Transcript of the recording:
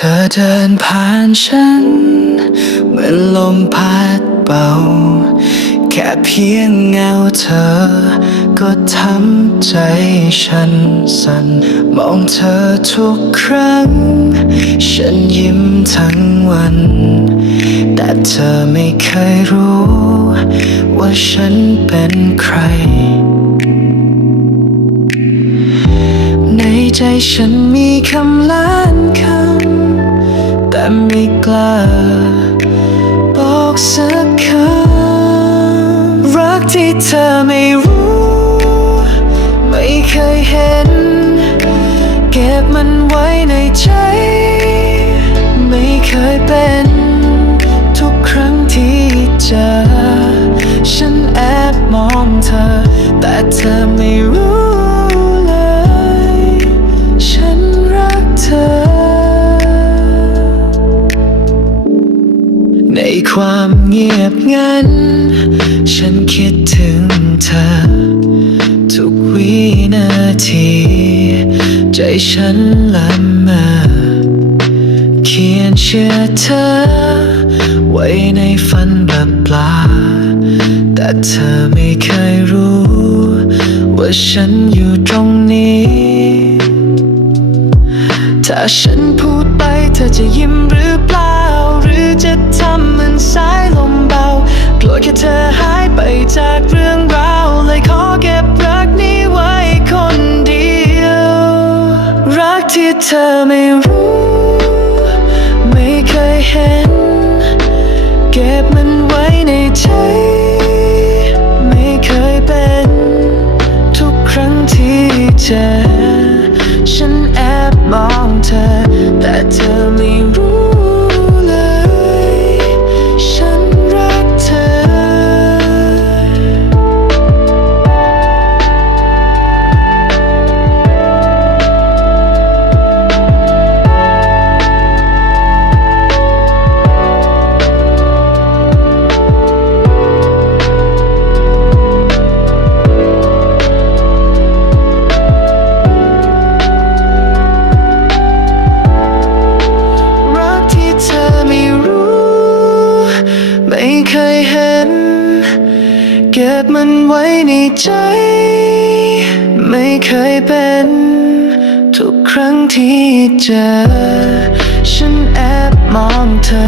ธอเดินผ่านฉัน เหมือนลมพัดเบา แค่เพียงเงาเธอ ก็ทำใจฉันสั่น มองเธอทุกครั้ง ฉันยิ้มทั้งวัน แต่เธอไม่เคยรู้ ว่าฉันเป็นใครในใจฉันมีคำล้านคำ ไม่กล้า บอกสักคำรักที่เธอไม่รู้ ไม่เคยเห็น เก็บมันไว้ในใจ ไม่เคยเป็น ทุกครั้งที่เจอ ในความเงียบงัน ฉันคิดถึงเธอ ทุกวินาที ใจฉันละเมอเขียนเชื่อเธอ ไว้ในฝันแบบปลา แต่เธอไม่เคยรู้ ว่าฉันอยู่ตรงนี้ ถ้าฉันพูดไปเธอจะยิ้มหรือ ยเห็น เก็บมันไว้ในใจ ไม่เคยเป็น ทุกครั้งที่เจอ ฉันแอบมองเธอ